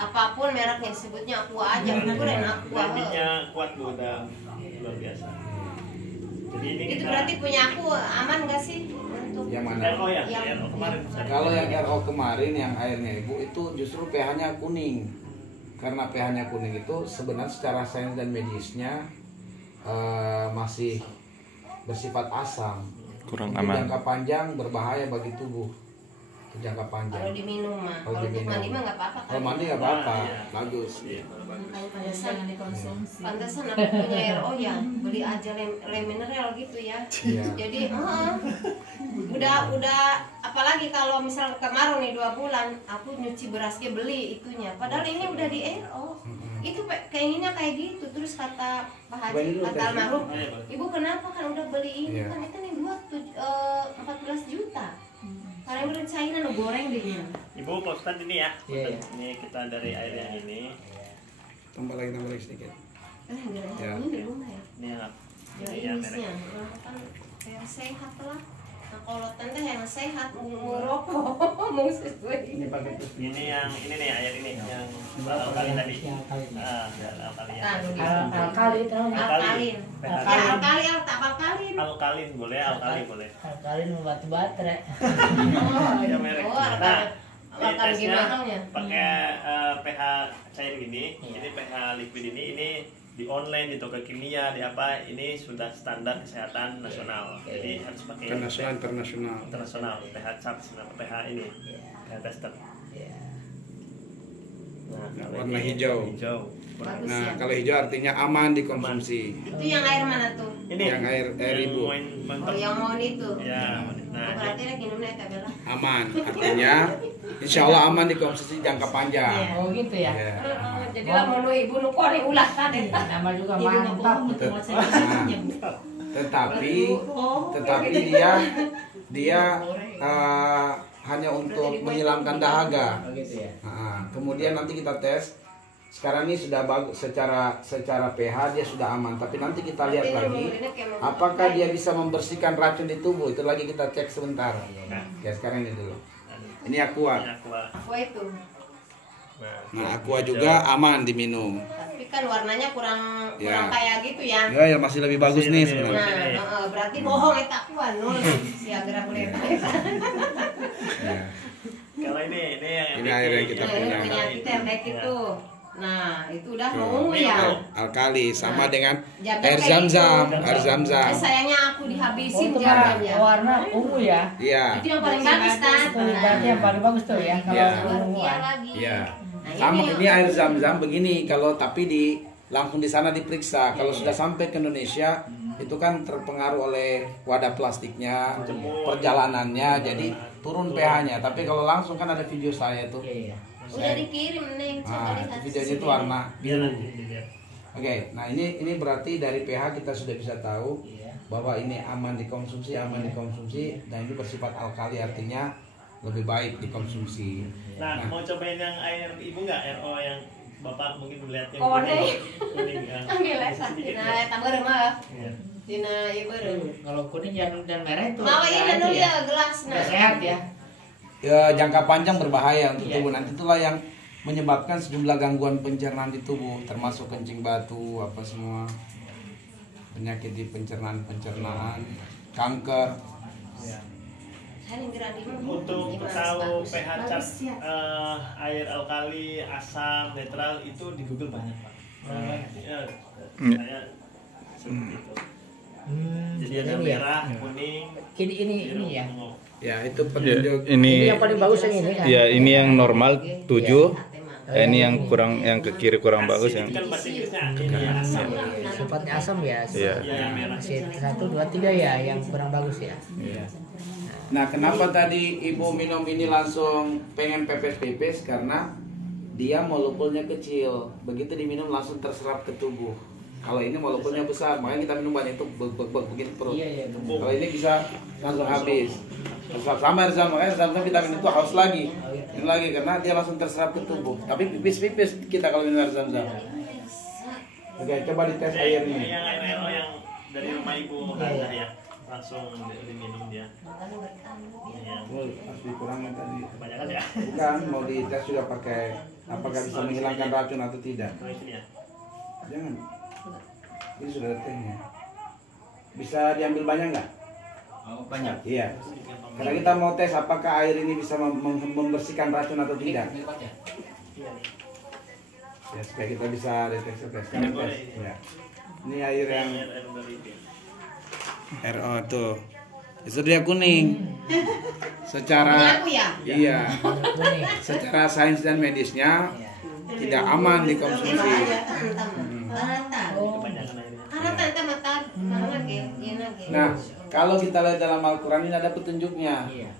apapun mereknya disebutnya Aqua aja, keren Aqua. Brandingnya kuat Bu, udah luar biasa. Jadi ini Itu kita berarti punya aku aman gak sih untuk Yang mana? RO ya, Yang- RO kemarin. Kalau yang RO kemarin yang airnya ibu itu justru pH-nya kuning. Karena pH-nya kuning itu sebenarnya secara sains dan medisnya masih bersifat asam. Kurang Untuk aman. jangka panjang berbahaya bagi tubuh. Untuk jangka panjang. kalau diminum mah? Kalau Kalau untuk diminum. mandi mah nggak apa-apa kan? Kalau mandi nggak apa-apa, Iya. bagus. Iya, kalau bagus. Pantesan, Jangan dikonsumsi. pantesan aku punya RO ya, beli aja lem mineral gitu ya. Iya. Jadi udah apalagi kalau misal kemarau nih 2 bulan, aku nyuci berasnya beli itunya. Padahal ini udah di RO. Itu keinginnya kayak gitu. Terus kata Pak Haji, kata almarhum, Ibu kenapa kan udah beli ini Iya. kan itu nih 14 juta. Kalau yang cairan lo goreng deh. Ibu Pak Ustadz ini ya. Iya, iya. Ini kita dari air yang ini. Tambah lagi sedikit. Ya. Ini di rumah ya. Ini yang Ya ini ya ini merek. sih kan yang sehat lah. Nah kalau tante yang sehat mau rokok mau sesuai. Ini yang ini nih air ini yang alkali tadi. Ah, ya, alkali ya. Alkali tahu nggak? Alkalin. Ya alkali tak alkalin. Alkalin boleh, alkali boleh. Alkali membuat baterai. Ya merek. Oh, Nah, ini alkalin tesnya gimana ya? pakai pH cair gini. Ini pH liquid ini di online, di toko kimia, di apa, ini sudah standar kesehatan nasional. Jadi harus pakai internasional. internasional pH cap, pH ini, pH tester. Nah, kalau Warna ini hijau. Bagus Nah, ya. kalau hijau artinya aman dikonsumsi. Itu yang air mana tuh? Ini Yang air ibu. Oh yang mau itu. Ya, Oh, nah, berarti lagi minumnya Kak Bella. Aman, artinya insya Allah aman dikonsumsi jangka panjang. Oh gitu ya. Ya, aman. Jadi lah mau ibu nu kore ulah tadi. Nama juga mantap. Tetapi dia hanya untuk menghilangkan dahaga. Oh gitu ya. Nah, kemudian nanti kita tes. Sekarang ini sudah bagus secara pH dia sudah aman, tapi nanti kita lihat lagi apakah dia bisa membersihkan racun di tubuh. Itu lagi kita cek sebentar. Ya sekarang ini dulu. Ini Aqua. ini aqua. Aqua itu. Nah, Aqua juga aman diminum. Tapi kan warnanya kurang Ya. kayak gitu ya. Ya, masih lebih bagus nih sebenarnya. Nah, berarti bohong eta Aqua nol. Si agar boleh. Ya. Kalau ini yang Ini air yang kita punya. Punya kita yang kayak gitu. Nah, itu udah Tuh. mau ya. Alkali sama dengan Jam-jam air kayak zam-zam, gitu. air zam-zam. Sayangnya aku dihabisin itu jamnya. warna ungu ya. Iya. Itu yang paling bagus kan. Itu berarti yang paling bagus tuh ya kalau Iya. ungu. Iya lagi. Iya. Nah, Sama ini ini air zam-zam begini kalau tapi langsung di sana diperiksa. Kalau sudah sampai ke Indonesia itu kan terpengaruh oleh wadah plastiknya, perjalanannya jadi turun pH-nya. Tapi kalau langsung kan ada video saya tuh. Iya. udah dikirim nih. Nah, coba itu lihat. videonya itu warna biar biru. nanti dilihat. Oke, nah ini berarti dari pH kita sudah bisa tahu Iya. bahwa ini aman dikonsumsi, dan ini bersifat alkali artinya lebih baik dikonsumsi. Nah, mau cobain yang air ibu nggak? RO yang bapak mungkin melihatnya Kuning. kuning ya. Ambil aja. Sedikit Nah, ya. tambah mah. Iya. Dina ieu beureum. Kalau kuning dan merah itu. Mau ieu nggak nu itu ya gelas nah. Nggak sehat ya. Ya, jangka panjang berbahaya untuk Iya. tubuh. Nanti itulah yang menyebabkan sejumlah gangguan pencernaan di tubuh, termasuk kencing batu, apa semua penyakit di pencernaan, kanker. Saya yang gerak di Untuk gimana, tahu bagus. pH cap Bagus ya. air alkali, asam, netral itu di Google banyak pak. Ya, saya seperti itu. Jadi ada Ini ya. merah, kuning, Ini ya. ungu. Ya, itu Ya, petunjuk. Ini ini yang paling bagus yang ini kan. ya ini yang normal 7. Iya. Ini yang ke kiri kurang bagus yang. Asin kan bahasa Inggrisnya ini ya, asam. Sifatnya asam ya. Iya. Ya, yang merah. 1, 2, 3 ya yang kurang bagus ya. Iya. Nah, kenapa tadi ibu minum ini langsung pengen pepes-pepes? Karena dia molekulnya kecil, begitu diminum langsung terserap ke tubuh. Kalau ini molekulnya besar, makanya kita minum banyak itu begitu perut. Iya. Kalau ini bisa langsung habis. Sama air zam-zam kita minum itu haus lagi. Minum lagi karena dia langsung terserap ke tubuh. Tapi pipis-pipis kita kalau minum air zam-zam. Oke, coba dites Ini airnya. yang air RO yang dari rumah ibu Hana ya. langsung diminum dia. Makanya bertahan biar Iya. Oh, harus dikurangin tadi. Kebanyakan ya. Bukan, mau dites juga pakai apakah bisa menghilangkan racun atau tidak. Oh, itu ya. Jangan. Ini sudah ada tehnya. Bisa diambil banyak nggak? Oh, banyak. Iya. Karena kita mau tes apakah air ini bisa membersihkan racun atau tidak. Iya nih. Ya, supaya kita bisa deteksi tes. Sekarang tes. Ya. Ini air yang Air dari itu. RO tuh. Itu dia kuning. Secara aku ya. iya, Kuning. secara sains dan medisnya Iya. tidak aman dikonsumsi. Kebanyakan airnya. Karena tante matar, mana ge, gina ge. Nah, kalau kita lihat dalam Al-Quran ini ada petunjuknya. Iya.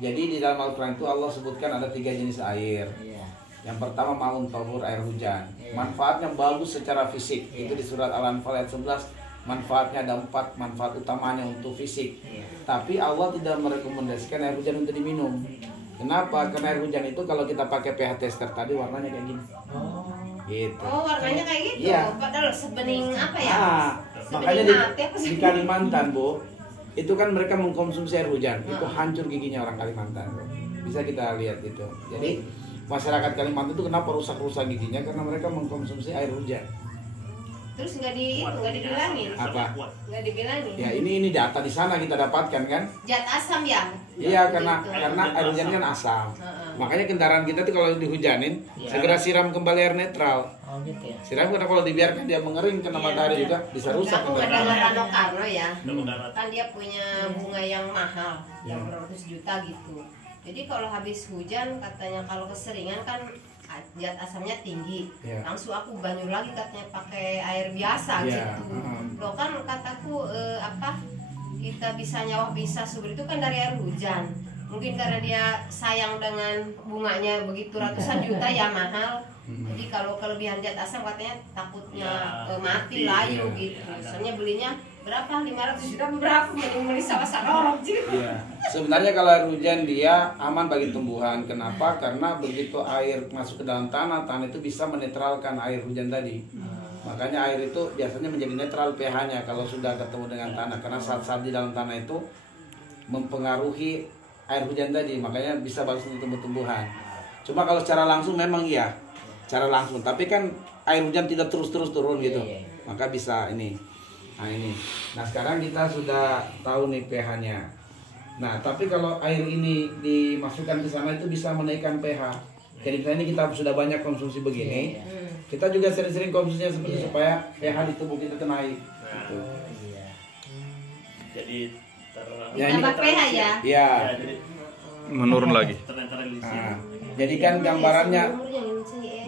Jadi di dalam Al-Quran itu Allah sebutkan ada 3 jenis air. Iya. Yang pertama maun tahur, air hujan. Iya. Manfaatnya bagus secara fisik. Iya. Itu di surat Al-Anfal ayat 11. Manfaatnya ada 4 manfaat utamanya untuk fisik. Iya. Tapi Allah tidak merekomendasikan air hujan untuk diminum. Kenapa? Karena air hujan itu kalau kita pakai pH tester tadi warnanya kayak gini. Oh. Gitu. Oh, warnanya kayak gitu. Iya. Padahal sebening apa ya? Ah, Sebening makanya di, mati apa sih? di Kalimantan, Bu, itu kan mereka mengkonsumsi air hujan. Itu hancur giginya orang Kalimantan, Bu. Bisa kita lihat itu. Jadi masyarakat Kalimantan itu kenapa rusak-rusak giginya? Karena mereka mengkonsumsi air hujan. Terus nggak dibilangin. Apa? Nggak dibilangin. Ya ini data di sana kita dapatkan kan? Zat asam ya. Iya, karena Gitu. air hujan kan asam. Heeh. Makanya kendaraan kita tuh kalau dihujanin segera siram kembali air netral. Oh gitu ya. Siram karena kalau dibiarkan dia mengering kena matahari juga bisa rusak. Aku nggak dengar Rano Karno ya. Udah Kan dia punya bunga yang mahal, yang beratus juta gitu. Jadi kalau habis hujan katanya kalau keseringan kan zat asamnya tinggi. Iya. Langsung aku banyur lagi katanya pakai air biasa Iya, gitu. heeh. Loh kan kataku apa kita bisa nyawah bisa subur itu kan dari air hujan. Mungkin karena dia sayang dengan bunganya begitu ratusan juta ya mahal. Jadi kalau kelebihan zat asam katanya takutnya Ya, mati mati. layu gitu. Soalnya belinya berapa? 500 juta berapa? Mending beli sawah-sawah sih. Iya. Sebenarnya kalau air hujan dia aman bagi tumbuhan. Kenapa? Karena begitu air masuk ke dalam tanah, tanah itu bisa menetralkan air hujan tadi. Makanya air itu biasanya menjadi netral pH-nya kalau sudah ketemu dengan tanah. Karena saat-saat di dalam tanah itu mempengaruhi air hujan tadi. Makanya bisa bagus untuk tumbuh-tumbuhan. Cuma kalau secara langsung memang iya, secara langsung. Tapi kan air hujan tidak terus-terus turun gitu. Maka bisa ini. Nah ini. Nah sekarang kita sudah tahu nih pH-nya. Nah tapi kalau air ini dimasukkan ke sana itu bisa menaikkan pH. Jadi misalnya ini kita sudah banyak konsumsi begini, kita juga sering-sering konsumsinya seperti supaya pH di tubuh kita naik. Gitu. Iya. Jadi Ya, ini Tambah pH ya. Iya. jadi Menurun lagi. ternetralisir. Nah, jadi kan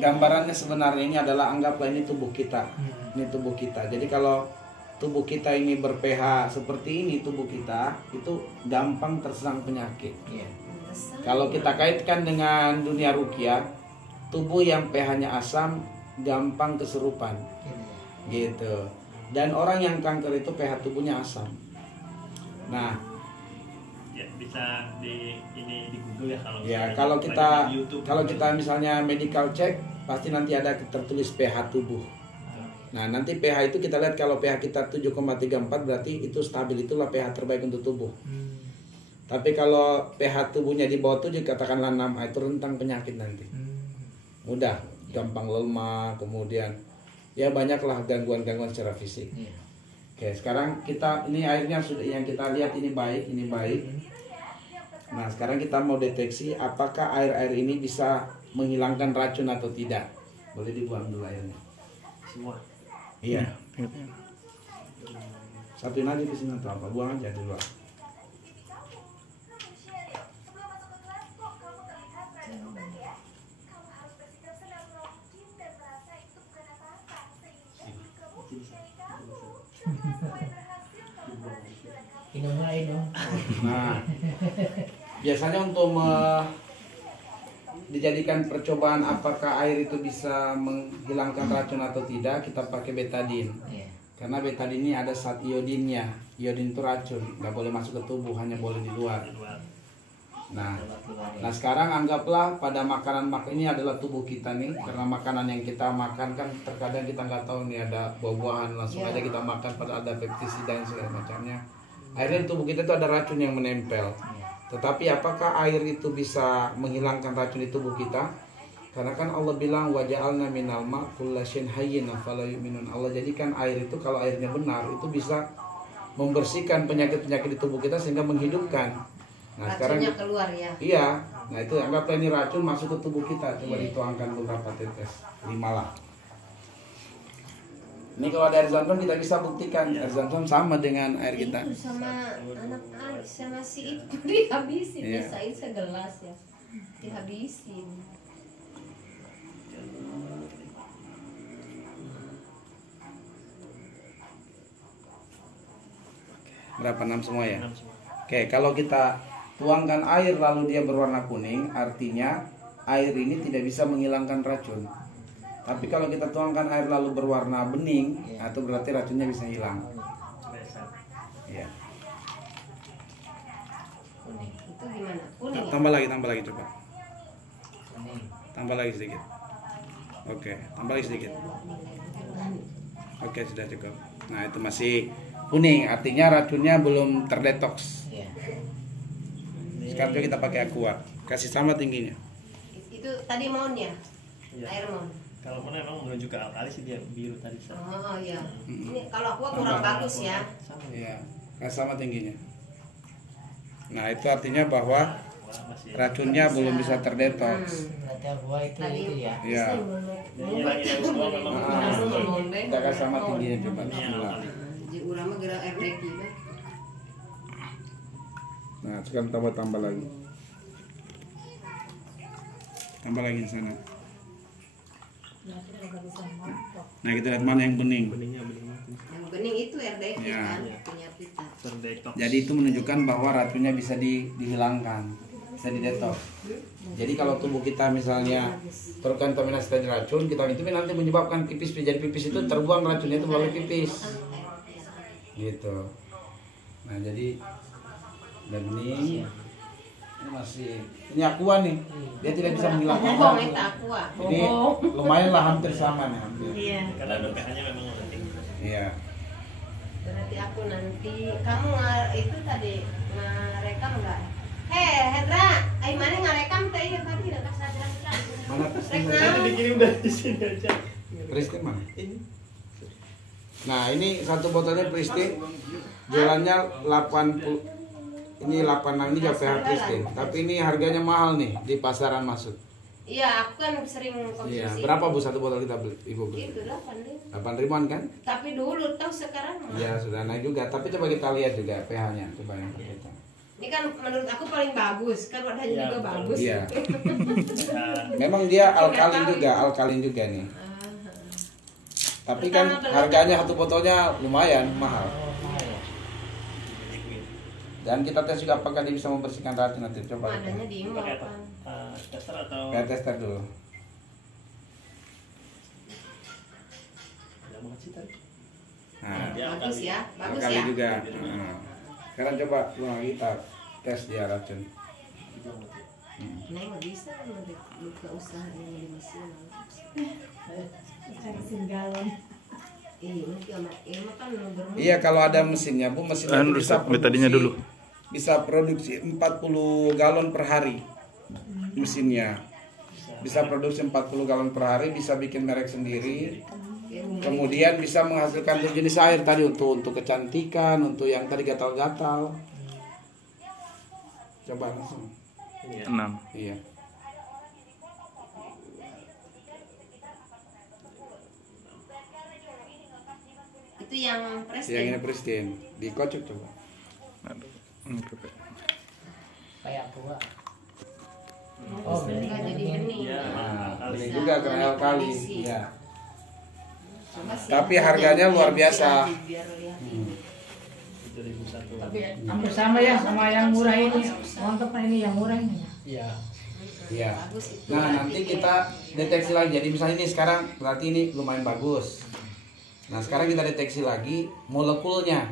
gambarannya sebenarnya ini adalah anggaplah ini tubuh kita. Ini tubuh kita. Jadi kalau tubuh kita ini ber-pH seperti ini, tubuh kita itu gampang terserang penyakit. Iya. Kalau kita kaitkan dengan dunia ruqyah, tubuh yang pH-nya asam gampang kesurupan. Gitu. Dan orang yang kanker itu pH tubuhnya asam. Nah, Ya, bisa di Google ya kalau ya misalnya kalau banyak kita di YouTube. kalau kita misalnya medical check pasti nanti ada tertulis pH tubuh. Nah, nanti pH itu kita lihat kalau pH kita 7,34 berarti itu stabil, itulah pH terbaik untuk tubuh. Tapi kalau pH tubuhnya di bawah 7 katakanlah 6, itu rentang penyakit nanti. Mudah, gampang lemah, kemudian ya banyaklah gangguan-gangguan secara fisik. Iya. Oke, sekarang kita ini airnya sudah yang kita lihat ini baik, ini baik. Nah, sekarang kita mau deteksi apakah air-air ini bisa menghilangkan racun atau tidak. Boleh dibuang dulu airnya. Semua. Iya. Satuin aja di sini atau apa? Buang aja dulu. Minum mulai dong. Nah, biasanya untuk dijadikan percobaan apakah air itu bisa menghilangkan racun atau tidak, kita pakai betadin. Iya. Karena betadin ini ada zat iodinnya. Iodin itu racun, nggak boleh masuk ke tubuh, hanya boleh di luar. Nah, sekarang anggaplah pada makanan ini adalah tubuh kita nih, karena makanan yang kita makan kan terkadang kita nggak tahu nih ada buah-buahan langsung aja kita makan, padahal ada pestisida dan segala macamnya. Akhirnya di tubuh kita itu ada racun yang menempel. Tetapi apakah air itu bisa menghilangkan racun di tubuh kita? Karena kan Allah bilang waja'alna minal ma' kullasyin hayyin afala yu'minun. Allah jadikan air itu kalau airnya benar itu bisa membersihkan penyakit-penyakit di tubuh kita sehingga menghidupkan. Nah, sekarang Racunnya keluar ya. iya. Nah, itu anggaplah ini racun masuk ke tubuh kita. Coba dituangkan beberapa tetes. 5 lah. Ini kalau ada air zam-zam kita bisa buktikan air zam-zam sama dengan air kita. Itu sama anak sama si itu dihabisin. Iya. Bisain segelas ya. Dihabisin. Berapa 6 semua ya? 6 semua. Oke, kalau kita tuangkan air lalu dia berwarna kuning, artinya air ini tidak bisa menghilangkan racun. Tapi kalau kita tuangkan air lalu berwarna bening, itu berarti racunnya bisa hilang. Iya. Kuning. Itu gimana? Kuning ya? Tambah lagi coba. Kuning. Tambah lagi sedikit. Oke, tambah lagi sedikit. Oke, sudah cukup. Nah, itu masih kuning, artinya racunnya belum terdetoks. Iya. Sekarang coba kita pakai aqua. Kasih sama tingginya. Itu tadi mon ya? Iya. Air mon. Kalau mana emang menuju ke alkali sih dia biru tadi. Oh iya. Ini kalau aku kurang bagus ya. Sama. Iya, kasih sama tingginya. Nah, itu artinya bahwa Wah, masih racunnya belum bisa terdetoks. Berarti aqua itu itu ya. Iya. ini lagi dari semua memang Kita kasih sama tingginya coba. ini Bismillah. alkali. Jadi urama gerak air deki kan. Nah, sekarang tambah lagi. Tambah lagi di sana. Nah, kita lihat mana yang bening. Beningnya bening mati. Yang bening itu air deki Iya. kan punya kita. Terdetoks. Jadi itu menunjukkan bahwa racunnya bisa dihilangkan, bisa didetoks. Jadi kalau tubuh kita misalnya terkontaminasi dari racun, kita itu nanti menyebabkan pipis. Jadi pipis itu terbuang racunnya itu melalui pipis. Gitu. Nah, jadi udah bening. Ini masih ini aqua nih. Dia tidak bisa menghilangkan Bohong racun. itu aqua. Ini lumayan lah hampir sama nih hampir. Iya. Karena ada pH-nya memang lebih tinggi. Iya. Berarti aku nanti kamu itu tadi ngerekam enggak? Hendra, ai mana ngarekam teh ieu tadi udah sadar. Mana Rek Pristin? Tadi dikirim dari sini aja. Pristin mana? Nah, ini satu botolnya Pristin. Jualannya 80. Ini 86 ini juga PH Pristin. Tapi ini harganya mahal nih di pasaran masuk. Iya, aku kan sering konsumsi. Iya, berapa Bu satu botol kita beli? Ibu beli? Itu 8.000. 8 ribuan kan? Tapi dulu tahu sekarang mah. Iya, sudah naik juga. Tapi coba kita lihat juga pH-nya. Coba yang kita. Ini kan menurut aku paling bagus, kan wadahnya Iya, juga betul. bagus. Iya. Nah, Memang dia alkalin juga nih. Tapi kan harganya satu botolnya lumayan mahal. Dan kita tes juga apakah dia bisa membersihkan racun nanti. Coba. Adanya di mall pakai kan. tester atau Kita tester dulu. ada banget sih tadi. Nah, Dia Bagus alkali. ya, bagus alkali ya. juga. Nah. Sekarang coba ulang kita tes dia racun. Neng nggak bisa kan buka usaha yang di mesin. Iya, kan bermutu. Iya, kalau ada mesinnya, Bu, mesinnya itu bisa metodenya dulu. Bisa produksi 40 galon per hari. Mesinnya bisa produksi 40 galon per hari, bisa bikin merek sendiri. Kemudian bisa menghasilkan tuh jenis air tadi untuk kecantikan, untuk yang tadi gatal-gatal. Coba langsung. Ini ya. 6. Iya. Itu yang Yang ini presiden. Pristin. Dikocok coba. Kayak aqua. Oh, jadi bening. Iya, Nah, alkali. ini juga karena alkali. Kondisi. Iya. Coba sih, Tapi harganya luar biasa. Biar lihat. 2001. Tapi hampir sama ya sama yang murah ini. Mantap ini yang murah ini. Iya. Iya. Bagus itu. Nah, nanti kita deteksi lagi. Jadi misalnya ini sekarang berarti ini lumayan bagus. Nah, sekarang kita deteksi lagi molekulnya.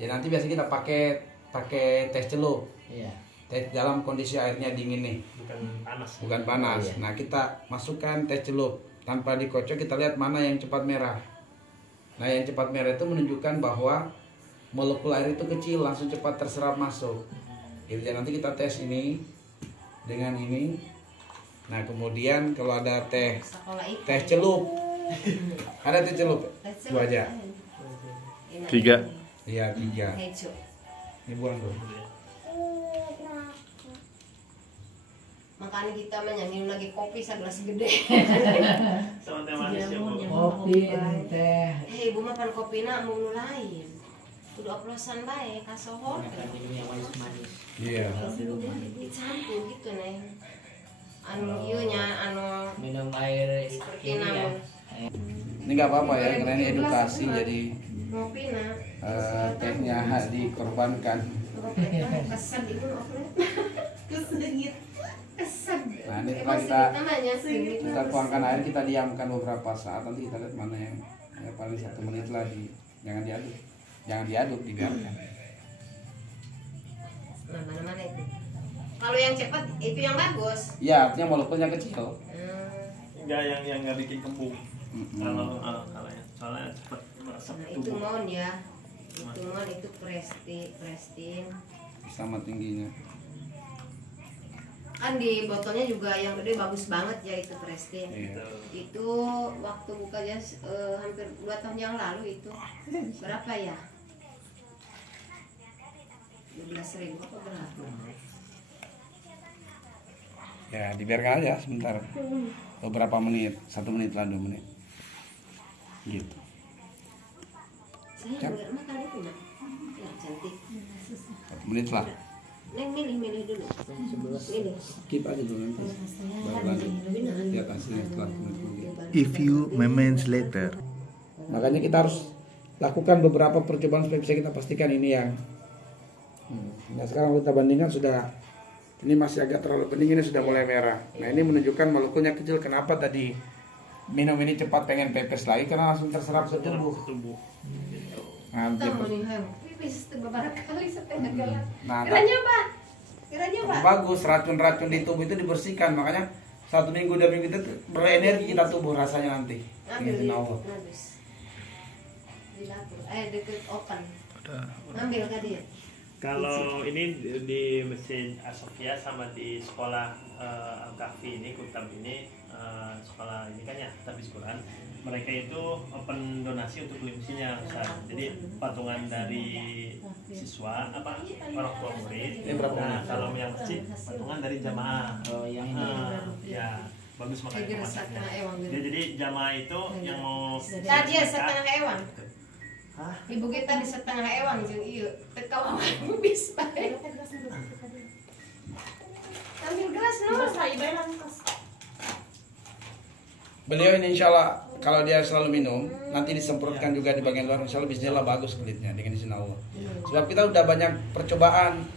Ya nanti biasa kita pakai tes celup. Iya. Tes dalam kondisi airnya dingin nih, Bukan panas. bukan panas. Iya. Nah, kita masukkan tes celup tanpa dikocok, kita lihat mana yang cepat merah. Nah, yang cepat merah itu menunjukkan bahwa molekul air itu kecil, langsung cepat terserap masuk. Gitu. Jadi nanti kita tes ini dengan ini. Nah kemudian kalau ada teh celup, ada teh celup, 2 aja. 3. Iya 3. Ini buang dulu. Makanya kita minum lagi kopi segelas gede. Sama teh manis ya Bu. Kopi, teh. Ibu makan kopi nak mau lain. Udah oplosan bae kasohor. Yang manis-manis. Iya. Dicampur gitu nih. Anu ieu nya anu Minum air seperti ini ya. namun Ini nggak apa-apa ya, karena ini edukasi jadi kopi nak. tehnya dikorbankan. Kesan itu kesengit. Kesan. Nah ini setelah kita tuangkan air, kita diamkan beberapa saat, nanti kita lihat mana yang ya, paling 1 menit lah jangan diaduk, dibiarkan. Nah, mana itu? Kalau yang cepat itu yang bagus. Iya, artinya molekulnya kecil. Enggak yang nggak bikin kembung. Kalau ya, soalnya cepat meresap Nah, itu tubuh. mohon ya. Itu mohon itu prestin. Sama tingginya. Kan di botolnya juga yang gede bagus banget ya itu prestin. Iya. Itu waktu bukanya hampir 2 tahun yang lalu itu berapa ya? 12.000 apa berapa? Ya, dibiarkan aja sebentar. Beberapa menit, 1 menit lah, 2 menit. Gitu. Saya juga makan itu nak. Ya cantik. 1 menit lah. Neng milih dulu. Milih. Keep aja dulu nanti. Baru lanjut. Lihat hasilnya setelah menit. A few moments later. Makanya kita harus lakukan beberapa percobaan supaya bisa kita pastikan ini yang. Nah sekarang kita bandingkan sudah, ini masih agak terlalu bening, ini sudah mulai merah. Nah ini menunjukkan molekulnya kecil. Kenapa tadi minum ini cepat pengen pepes lagi? Karena langsung terserap ke tubuh. Nanti. Kamu nih Hang. Pipis beberapa kali sampai ngegelat. Nah, Kiranya Pak. bagus, racun-racun di tubuh itu dibersihkan. Makanya 1 minggu 2 minggu itu berenergi kita tubuh rasanya nanti. Ambil Ini Allah. habis. Di dapur. Deket open. Ambil tadi. Kalau ini di mesin Asofia sama di sekolah Al-Kahfi ini, Kutab ini, sekolah ini kan ya, tapi sekolah mereka itu open donasi untuk beli mesinnya, Ustaz. Jadi patungan dari siswa apa orang tua murid. Nah, kalau yang masjid patungan dari jamaah. Oh, yang Ya bagus makanya Kayak kemasannya. setengah ewang gitu. Jadi jamaah itu yang mau Tadi ya setengah ewang. Hah? Ibu kita di setengah ewang jeung ieu. Teu kawan bis bae. Ambil gelas no. Beliau ini insya Allah kalau dia selalu minum, nanti disemprotkan juga di bagian luar, insya Allah bismillah bagus kulitnya dengan izin Allah. Sebab kita udah banyak percobaan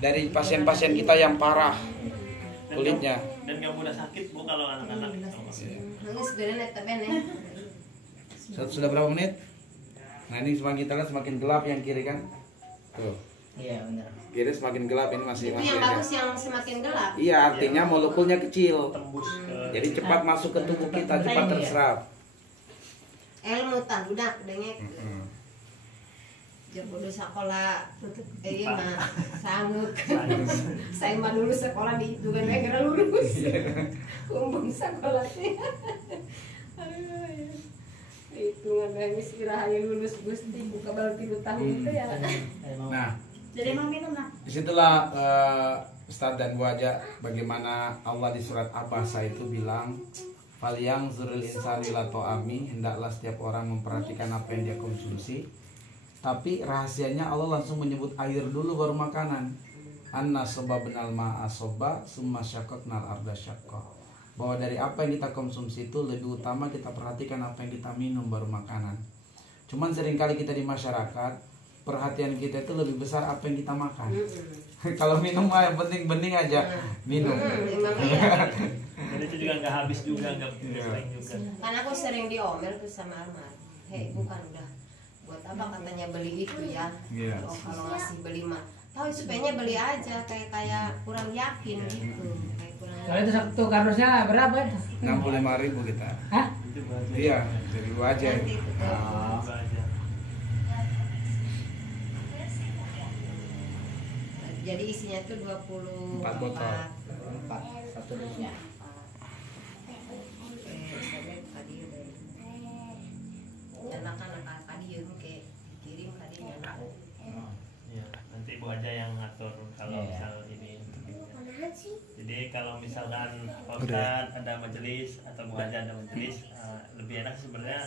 dari pasien-pasien kita yang parah kulitnya. Dan nggak mudah sakit Bu kalau anak-anak. Nangis bener eta bene. Sudah berapa menit? Nah ini semakin kita lihat semakin gelap yang kiri kan? Tuh, Iya benar. kiri semakin gelap, ini masih Itu masih yang ada. bagus yang semakin gelap. Iya, artinya molekulnya kecil. Tembus ke Jadi cepat masuk ke tubuh kita, cepat terserap. Ilmu tah budak dengek. Jeung kudu sakola ieu mah sanggeuk. Saya mah dulu sekolah di juga negara lulus. Kumpul sekolah teh. Aduh. Itu nggak istirahatnya lulus Gusti buka baru 3 tahun itu ya. Nah, Jadi emang minum nak. disitulah Ustadz dan Bu Aja bagaimana Allah di surat Abasa itu bilang Faliyang zuril insani la to'ami, hendaklah setiap orang memperhatikan apa yang dia konsumsi. Tapi rahasianya Allah langsung menyebut air dulu baru makanan. Anna soba benal ma'a soba summa syakotnal arda syakot. Bahwa dari apa yang kita konsumsi itu lebih utama kita perhatikan apa yang kita minum baru makanan. Cuman seringkali kita di masyarakat perhatian kita itu lebih besar apa yang kita makan. Kalau minum mah yang penting bening aja minum. Emang iya. Dan itu juga nggak habis juga, nggak sering juga. Kan aku sering diomel tuh sama Almar. Hei bukan udah buat apa katanya beli itu ya. Iya. Oh, kalau ngasih beli mah tahu supaya beli aja kayak kurang yakin gitu. Kayak kurang. Kalau itu satu kardusnya berapa itu? 65.000 kita. Hah? Itu aja. Iya, dari Bu Aja. Nanti itu tuh. Itu aja. Jadi isinya tuh 24 4 botol. 4 satu dusnya. Enak kan tadi ya kayak kirim tadi enak. Iya, nanti Bu aja yang ngatur kalau Iya. misal ini. Jadi kalau misalkan Pak Ustadz ada majelis atau Bu Aja ada majelis, lebih enak sebenarnya